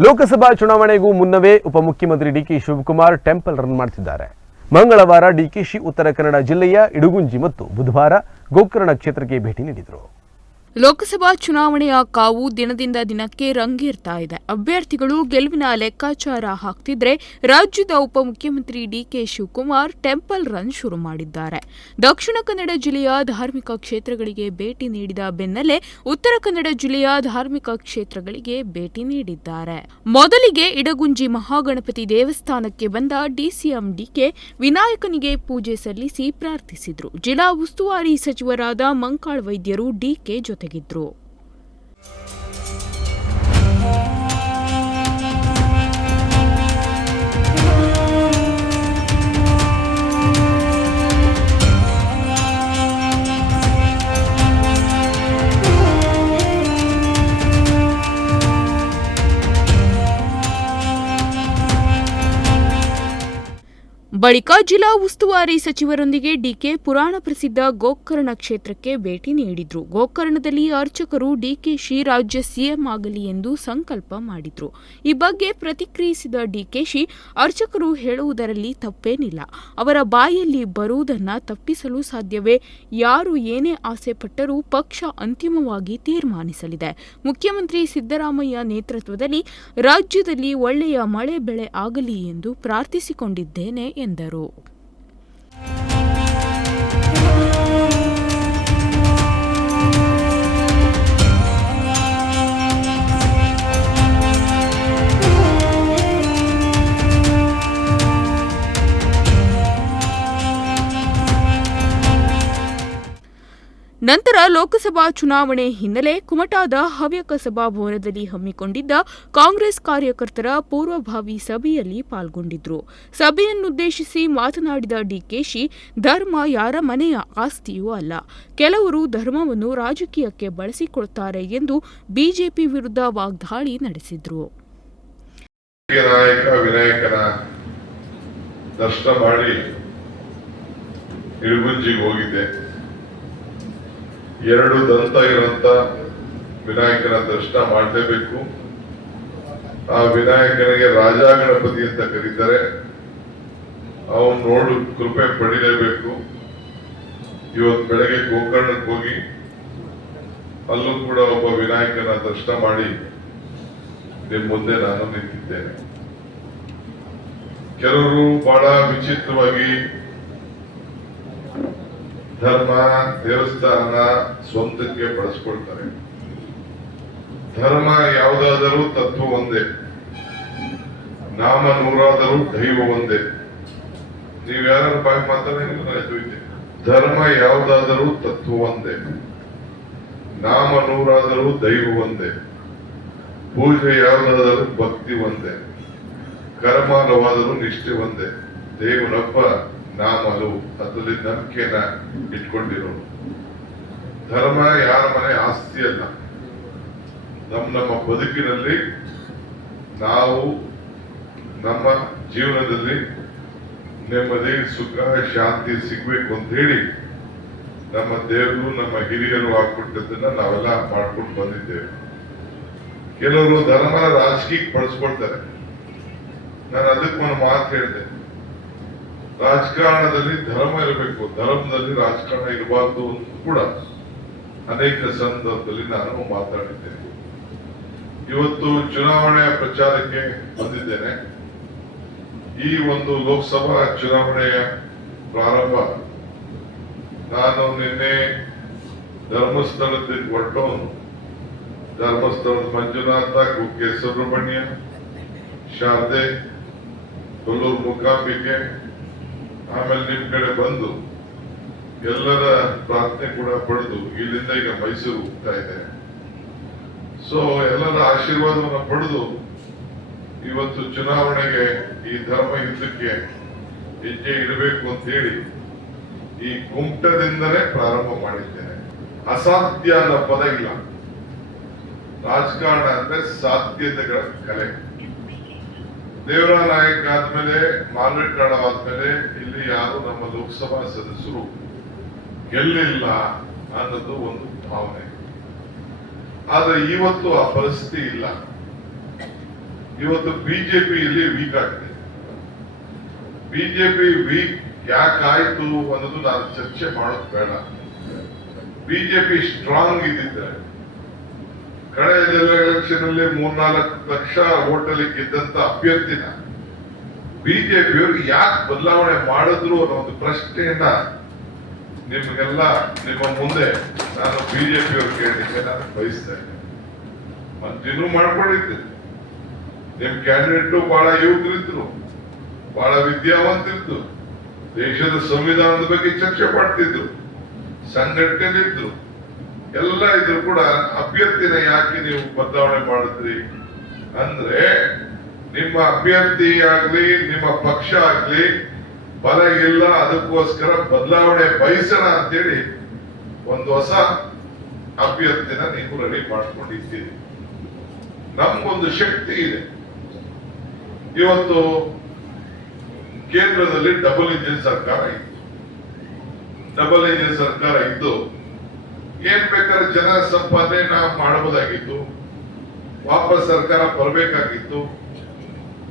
ಲೋಕಸಭಾ ಚುನಾವಣೆಗೂ ಮುನ್ನವೇ ಉಪಮುಖ್ಯಮಂತ್ರಿ ಡಿಕೆ ಶಿವಕುಮಾರ್ ಟೆಂಪಲ್ ರನ್ ಮಾಡ್ತಿದ್ದಾರೆ. ಮಂಗಳವಾರ ಡಿಕೆಶಿ ಉತ್ತರ ಕನ್ನಡ ಜಿಲ್ಲೆಯ ಇಡುಗುಂಜಿ ಮತ್ತು ಬುಧವಾರ ಗೋಕರ್ಣ ಕ್ಷೇತ್ರಕ್ಕೆ ಭೇಟಿ ನೀಡಿದರು. ಲೋಕಸಭಾ ಚುನಾವಣೆಯ ಕಾವು ದಿನದಿಂದ ದಿನಕ್ಕೆ ರಂಗೇರ್ತಾ ಇದೆ. ಅಭ್ಯರ್ಥಿಗಳು ಗೆಲುವಿನ ಲೆಕ್ಕಾಚಾರ ಹಾಕ್ತಿದ್ರೆ ರಾಜ್ಯದ ಉಪಮುಖ್ಯಮಂತ್ರಿ ಡಿಕೆ ಶಿವಕುಮಾರ್ ಟೆಂಪಲ್ ರನ್ ಶುರು ಮಾಡಿದ್ದಾರೆ. ದಕ್ಷಿಣ ಕನ್ನಡ ಜಿಲ್ಲೆಯ ಧಾರ್ಮಿಕ ಕ್ಷೇತ್ರಗಳಿಗೆ ಭೇಟಿ ನೀಡಿದ ಬೆನ್ನಲ್ಲೇ ಉತ್ತರ ಕನ್ನಡ ಜಿಲ್ಲೆಯ ಧಾರ್ಮಿಕ ಕ್ಷೇತ್ರಗಳಿಗೆ ಭೇಟಿ ನೀಡಿದ್ದಾರೆ. ಮೊದಲಿಗೆ ಇಡಗುಂಜಿ ಮಹಾಗಣಪತಿ ದೇವಸ್ಥಾನಕ್ಕೆ ಬಂದ ಡಿಸಿಎಂ ಡಿಕೆ ವಿನಾಯಕನಿಗೆ ಪೂಜೆ ಸಲ್ಲಿಸಿ ಪ್ರಾರ್ಥಿಸಿದರು. ಜಿಲ್ಲಾ ಉಸ್ತುವಾರಿ ಸಚಿವರಾದ ಮಂಕಾಳ್ ವೈದ್ಯರು ಡಿಕೆ ಜೊತೆಗಿದ್ರು ಬಳಿಕ ಜಿಲ್ಲಾ ಉಸ್ತುವಾರಿ ಸಚಿವರೊಂದಿಗೆ ಡಿಕೆ ಪುರಾಣ ಪ್ರಸಿದ್ಧ ಗೋಕರ್ಣ ಕ್ಷೇತ್ರಕ್ಕೆ ಭೇಟಿ ನೀಡಿದ್ರು. ಗೋಕರ್ಣದಲ್ಲಿ ಅರ್ಚಕರು ಡಿಕೆಶಿ ರಾಜ್ಯ ಸಿಎಂ ಆಗಲಿ ಎಂದು ಸಂಕಲ್ಪ ಮಾಡಿದ್ರು. ಈ ಬಗ್ಗೆ ಪ್ರತಿಕ್ರಿಯಿಸಿದ ಡಿಕೆಶಿ ಅರ್ಚಕರು ಹೇಳುವುದರಲ್ಲಿ ತಪ್ಪೇನಿಲ್ಲ. ಅವರ ಬಾಯಲ್ಲಿ ಬರುವುದನ್ನ ತಪ್ಪಿಸಲು ಸಾಧ್ಯವೇ? ಯಾರು ಏನೇ ಆಸೆ ಪಟ್ಟರೂ ಪಕ್ಷ ಅಂತಿಮವಾಗಿ ತೀರ್ಮಾನಿಸಲಿದೆ. ಮುಖ್ಯಮಂತ್ರಿ ಸಿದ್ದರಾಮಯ್ಯ ನೇತೃತ್ವದಲ್ಲಿ ರಾಜ್ಯದಲ್ಲಿ ಒಳ್ಳೆಯ ಮಳೆ ಬೆಳೆ ಆಗಲಿ ಎಂದು ಪ್ರಾರ್ಥಿಸಿಕೊಂಡಿದ್ದೇನೆ ಎಂದರು. ಬಂದರು ನಂತರ ಲೋಕಸಭಾ ಚುನಾವಣೆ ಹಿನ್ನೆಲೆ ಕುಮಟಾದ ಹವ್ಯಕ ಸಭಾಭವನದಲ್ಲಿ ಹಮ್ಮಿಕೊಂಡಿದ್ದ ಕಾಂಗ್ರೆಸ್ ಕಾರ್ಯಕರ್ತರ ಪೂರ್ವಭಾವಿ ಸಭೆಯಲ್ಲಿ ಪಾಲ್ಗೊಂಡಿದ್ರು. ಸಭೆಯನ್ನುದ್ದೇಶಿಸಿ ಮಾತನಾಡಿದ ಡಿಕೆಶಿ ಧರ್ಮ ಯಾರ ಮನೆಯ ಆಸ್ತಿಯೂ ಅಲ್ಲ. ಕೆಲವರು ಧರ್ಮವನ್ನು ರಾಜಕೀಯಕ್ಕೆ ಬಳಸಿಕೊಳ್ತಾರೆ ಎಂದು ಬಿಜೆಪಿ ವಿರುದ್ಧ ವಾಗ್ದಾಳಿ ನಡೆಸಿದ್ರು. ದರ್ಶನ ಹೋಗಿದ್ದೆ. ಎರಡು ದಂತ ಇರುವಂತ ವಿನಾಯಕನ ದರ್ಶನ ಮಾಡಲೇಬೇಕು. ಆ ವಿನಾಯಕನಿಗೆ ರಾಜ ಗಣಪತಿ ಅಂತ ಕರೀತಾರೆ. ಅವನು ನೋಡು ಕೃಪೆ ಪಡಿಲೇಬೇಕು. ಇವತ್ತು ಬೆಳಗ್ಗೆ ಗೋಕರ್ಣಕ್ಕೆ ಹೋಗಿ ಅಲ್ಲೂ ಕೂಡ ಒಬ್ಬ ವಿನಾಯಕನ ದರ್ಶನ ಮಾಡಿ ನಿಮ್ಮ ಮುಂದೆ ನಾನು ನಿಂತಿದ್ದೇನೆ. ಕೆಲವರು ಬಹಳ ವಿಚಿತ್ರವಾಗಿ ಧರ್ಮ, ದೇವಸ್ಥಾನ ಸ್ವಂತಕ್ಕೆ ಬಳಸ್ಕೊಳ್ತಾರೆ. ಧರ್ಮ ಯಾವುದಾದರೂ ತತ್ವ ಒಂದೇ. ನಾಮ ನೂರಾದರೂ ದೈವ ಒಂದೇ. ನೀವು ಯಾರು ಬಾಯಿ ಮಾತಾಡಿ ಧರ್ಮ ಯಾವುದಾದರೂ ತತ್ವ ಒಂದೇ. ನಾಮ ನೂರಾದರೂ ದೈವ ಒಂದೇ. ಪೂಜೆ ಯಾವುದಾದರೂ ಭಕ್ತಿ ಒಂದೇ. ಕರ್ಮಾನವಾದರೂ ನಿಷ್ಠೆ ಒಂದೇ. ದೇವನೊಬ್ಬ ನಾಮಲು ಅದರಲ್ಲಿ ನಂಬಿಕೆನ ಇಟ್ಕೊಂಡಿರೋರು ಧರ್ಮ ಯಾರ ಮನೆ ಆಸ್ತಿ ಅಲ್ಲ. ನಮ್ಮ ನಮ್ಮ ಬದುಕಿನಲ್ಲಿ ನಾವು ನಮ್ಮ ಜೀವನದಲ್ಲಿ ನೆಮ್ಮದಿ, ಸುಖ, ಶಾಂತಿ ಸಿಗ್ಬೇಕು ಅಂತ ಹೇಳಿ ನಮ್ಮ ದೇವರು, ನಮ್ಮ ಹಿರಿಯರು ಹಾಕೊಟ್ಟದನ್ನ ನಾವೆಲ್ಲ ಮಾಡ್ಕೊಂಡು ಬಂದಿದ್ದೇವೆ. ಕೆಲವರು ಧರ್ಮನ ರಾಜಕೀಯ ಬಳಸ್ಕೊಳ್ತಾರೆ. ನಾನು ಅದಕ್ಕೆ ಒಂದು ಮಾತು ಹೇಳಿದೆ. ರಾಜಕಾರಣದಲ್ಲಿ ಧರ್ಮ ಇರಬೇಕು. ಧರ್ಮದಲ್ಲಿ ರಾಜಕಾರಣ ಇರಬಾರ್ದು ಅಂತ ಕೂಡ ಅನೇಕ ಸಂದರ್ಭದಲ್ಲಿ ನಾನು ಮಾತಾಡಿದ್ದೇನೆ. ಇವತ್ತು ಚುನಾವಣೆಯ ಪ್ರಚಾರಕ್ಕೆ ಬಂದಿದ್ದೇನೆ. ಈ ಒಂದು ಲೋಕಸಭಾ ಚುನಾವಣೆಯ ಪ್ರಾರಂಭ ನಾನು ನಿನ್ನೆ ಧರ್ಮಸ್ಥಳದಿಂದ ಹೊರಟವನು. ಧರ್ಮಸ್ಥಳದ ಮಂಜುನಾಥ ಕುಕ್ಕೆ ಸುಬ್ರಹ್ಮಣ್ಯ, ಶಾರದೆ, ಕೊಲ್ಲೂರು ಮೂಕಾಂಬಿಕೆ ಆಮೇಲೆ ನಿಮ್ ಕಡೆ ಬಂದು ಎಲ್ಲರ ಪ್ರಾರ್ಥನೆ ಕೂಡ ಪಡೆದು ಇಲ್ಲಿಂದ ಈಗ ಮೈಸೂರು ಹೋಗ್ತಾ ಇದೆ. ಸೊ ಎಲ್ಲರ ಆಶೀರ್ವಾದವನ್ನು ಪಡೆದು ಇವತ್ತು ಚುನಾವಣೆಗೆ ಈ ಧರ್ಮ ಯುದ್ಧಕ್ಕೆ ಹೆಜ್ಜೆ ಇಡಬೇಕು ಅಂತ ಹೇಳಿ ಈ ಕುಮಟದಿಂದಲೇ ಪ್ರಾರಂಭ ಮಾಡಿದ್ದೇನೆ. ಅಸಾಧ್ಯ ಅನ್ನೋ ಪದ ಇಲ್ಲ. ರಾಜಕಾರಣ ಅಂದ್ರೆ ಸಾಧ್ಯತೆಗಳ ಕಲೆ. ದೇವರ ನಾಯಕ ಆದ್ಮೇಲೆ ರಾವ್ ಆದ್ಮೇಲೆ ಇಲ್ಲಿ ಯಾರು ನಮ್ಮ ಲೋಕಸಭಾ ಸದಸ್ಯರು ಗೆಲ್ಲಿಲ್ಲ ಅನ್ನೋದು ಒಂದು ಭಾವನೆ. ಆದ್ರೆ ಇವತ್ತು ಆ ಪರಿಸ್ಥಿತಿ ಇಲ್ಲ. ಇವತ್ತು ಬಿಜೆಪಿ ಇಲ್ಲಿ ವೀಕ್ ಆಗಿದೆ. ಬಿಜೆಪಿ ವೀಕ್ ಯಾಕಾಯ್ತು ಅನ್ನೋದು ನಾನು ಚರ್ಚೆ ಮಾಡೋದು ಬೇಡ. ಬಿಜೆಪಿ ಸ್ಟ್ರಾಂಗ್ ಇದ್ದಿದ್ರೆ ಕಳೆದ ಎಲೆಕ್ಷನ್ ಅಲ್ಲಿ ಮೂರ್ನಾಲ್ಕು ಲಕ್ಷ ಓಟಲ್ಲಿ ಗೆದ್ದಂತ ಅಭ್ಯರ್ಥಿನ ಬಿಜೆಪಿಯವರು ಯಾಕೆ ಬದಲಾವಣೆ ಮಾಡಿದ್ರು ಅನ್ನೋ ಒಂದು ಪ್ರಶ್ನೆಯನ್ನ ನಿಮ್ಗೆಲ್ಲ ನಿಮ್ಮ ಮುಂದೆ ನಾನು ಬಿಜೆಪಿಯವ್ರು ಕೇಳಲಿಕ್ಕೆ ನಾನು ಬಯಸ್ತಾ ಇದ್ದೇನೆ. ಮಂತ್ರಿನೂ ಮಾಡ್ಕೊಂಡಿದ್ದೆ. ನಿಮ್ ಕ್ಯಾಂಡಿಡೇಟ್ ಬಹಳ ಯುವಕರಿದ್ರು, ಬಹಳ ವಿದ್ಯಾವಂತರಿದ್ರು ದೇಶದ ಸಂವಿಧಾನದ ಬಗ್ಗೆ ಚರ್ಚೆ ಮಾಡ್ತಿದ್ರು ಸಂಘಟನೆಲಿದ್ರು ಎಲ್ಲ ಇದ್ರು ಕೂಡ ಅಭ್ಯರ್ಥಿನ ಯಾಕೆ ನೀವು ಬದಲಾವಣೆ ಮಾಡಿದ್ರಿ? ಅಂದ್ರೆ ನಿಮ್ಮ ಅಭ್ಯರ್ಥಿ ಆಗ್ಲಿ, ನಿಮ್ಮ ಪಕ್ಷ ಆಗ್ಲಿ, ಬಲ ಇಲ್ಲ, ಅದಕ್ಕೋಸ್ಕರ ಬದಲಾವಣೆ ಬಯಸೋಣ ಅಂತೇಳಿ ಒಂದು ಹೊಸ ಅಭ್ಯರ್ಥಿನ ನೀವು ರೆಡಿ ಮಾಡ್ಕೊಂಡಿದ್ದೀರಿ. ನಮ್ಗೊಂದು ಶಕ್ತಿ ಇದೆ. ಇವತ್ತು ಕೇಂದ್ರದಲ್ಲಿ ಡಬಲ್ ಇಂಜಿನ್ ಸರ್ಕಾರ ಇತ್ತು. ಡಬಲ್ ಇಂಜಿನ್ ಸರ್ಕಾರ ಇದ್ದು ಏನ್ ಬೇಕಾದ್ರೆ ಜನ ಸಂಪಾದನೆ ನಾವು ಮಾಡಬಹುದಾಗಿತ್ತು ವಾಪಸ್ ಸರ್ಕಾರ ಬರಬೇಕಾಗಿತ್ತು.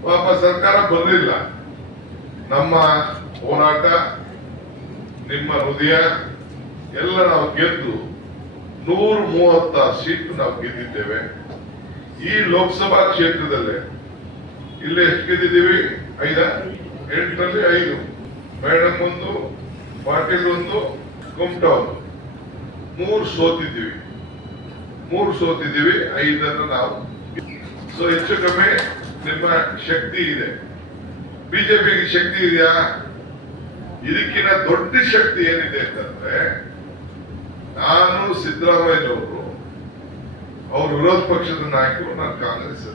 ವಾಪಸ್ ಸರ್ಕಾರ ಬರಲಿಲ್ಲ ನಮ್ಮ ಹೋರಾಟ, ನಿಮ್ಮ ಹೃದಯ, ಎಲ್ಲ ನಾವು ಗೆದ್ದು ನೂರ ಮೂವತ್ತ ಸೀಟ್ ನಾವು ಗೆದ್ದಿದ್ದೇವೆ. ಈ ಲೋಕಸಭಾ ಕ್ಷೇತ್ರದಲ್ಲೇ ಇಲ್ಲಿ ಎಷ್ಟು ಗೆದ್ದಿದ್ದೀವಿ? ಐದ? ಎಂಟರಲ್ಲಿ ಐದು. ಮೇಡಮ್ ಒಂದು, ಪಾಟೀಲ್ ಒಂದು ಕುಮಟಾ ಒಂದು ಮೂರು ಸೋತಿದ್ದೀವಿ. ಮೂರು ಸೋತಿದ್ದೀವಿ, ಐದನ್ನು ನಾವು. ಸೊ ಹೆಚ್ಚು ಕಮ್ಮಿ ನಿಮ್ಮ ಶಕ್ತಿ ಇದೆ. ಬಿಜೆಪಿಗೆ ಶಕ್ತಿ ಇದೆಯಾ? ಇದಕ್ಕಿಂತ ದೊಡ್ಡ ಶಕ್ತಿ ಏನಿದೆ ಅಂತಂದ್ರೆ, ನಾನು ಸಿದ್ದರಾಮಯ್ಯನವರು, ಅವ್ರ ವಿರೋಧ ಪಕ್ಷದ ನಾಯಕರು ನಾನು ಕಾಂಗ್ರೆಸ್.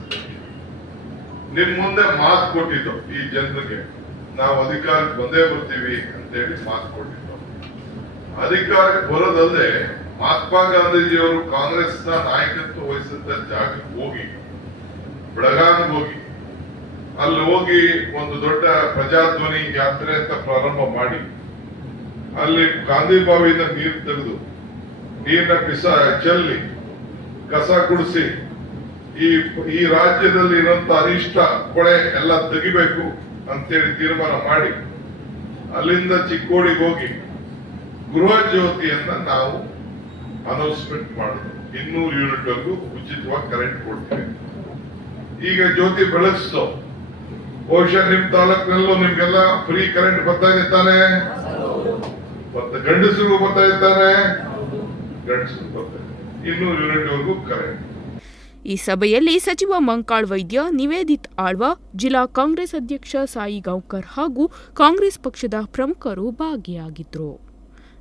ನಿಮ್ ಮುಂದೆ ಮಾತು ಕೊಟ್ಟಿದ್ದು ಈ ಜನರಿಗೆ. ನಾವು ಅಧಿಕಾರಕ್ಕೆ ಬಂದೇ ಬರ್ತೀವಿ ಅಂತೇಳಿ ಮಾತು ಕೊಟ್ಟಿದ್ದು. ಅಧಿಕಾರಕ್ಕೆ ಬರೋದಲ್ಲದೆ ಮಹಾತ್ಮ ಗಾಂಧೀಜಿಯವರು ಕಾಂಗ್ರೆಸ್ನ ನಾಯಕತ್ವ ವಹಿಸಿದ್ದ ಜಾಗಕ್ಕೆ ಹೋಗಿ, ಬೆಳಗಾವಿಗೆ ಹೋಗಿ, ಅಲ್ಲಿ ಹೋಗಿ ಒಂದು ದೊಡ್ಡ ಪ್ರಜಾಧ್ವನಿ ಯಾತ್ರೆ ಅಂತ ಪ್ರಾರಂಭ ಮಾಡಿ, ಅಲ್ಲಿ ಗಾಂಧಿ ಬಾವಿಯಿಂದ ನೀರು ತೆಗೆದು, ನೀರಿನ ಬಿಸ ಚೆಲ್ಲಿ, ಕಸ ಗುಡಿಸಿ ಈ ಈ ರಾಜ್ಯದಲ್ಲಿ ಇರುವಂತ ಅನಿಷ್ಟ ಕೊಳೆ ಎಲ್ಲ ತೆಗಿಬೇಕು ಅಂತೇಳಿ ತೀರ್ಮಾನ ಮಾಡಿ, ಅಲ್ಲಿಂದ ಚಿಕ್ಕೋಡಿಗೆ ಹೋಗಿ ಗೃಹ ಜ್ಯೋತಿಯನ್ನ ನಾವು ಅನೌನ್ಸ್ಮೆಂಟ್ ಮಾಡಿದ್ವಿ. ಇನ್ನೂರು ಯೂನಿಟ್ ವರೆಗೂ ಉಚಿತವಾಗಿ ಕರೆಂಟ್ ಕೊಡ್ತೀವಿ. ಈಗ ಜ್ಯೋತಿ ಬೆಳಗಿಸ್ತು ಬಹುಶಃ ನಿಮ್ ತಾಲೂಕಿನಲ್ಲೂ ನಿಮ್ಗೆಲ್ಲ ಫ್ರೀ ಕರೆಂಟ್ ಬರ್ತಾ ಇರ್ತಾನೆ ತಾನೆ? ಮತ್ತೆ ಗಂಡಸರು ಬರ್ತಾ ಇದ್ದಾನೆ ಗಂಡಸರು ಬರ್ತಾ ಇನ್ನೂರು ಯೂನಿಟ್ ವರೆಗೂ ಕರೆಂಟ್ ಈ ಸಭೆಯಲ್ಲಿ ಸಚಿವ ಮಂಕಾಳ್ ವೈದ್ಯ, ನಿವೇದಿತ್ ಆಳ್ವ, ಜಿಲ್ಲಾ ಕಾಂಗ್ರೆಸ್ ಅಧ್ಯಕ್ಷ ಸಾಯಿ ಗಾಂವ್ಕರ್ ಹಾಗೂ ಕಾಂಗ್ರೆಸ್ ಪಕ್ಷದ ಪ್ರಮುಖರು ಭಾಗಿಯಾಗಿದ್ದರು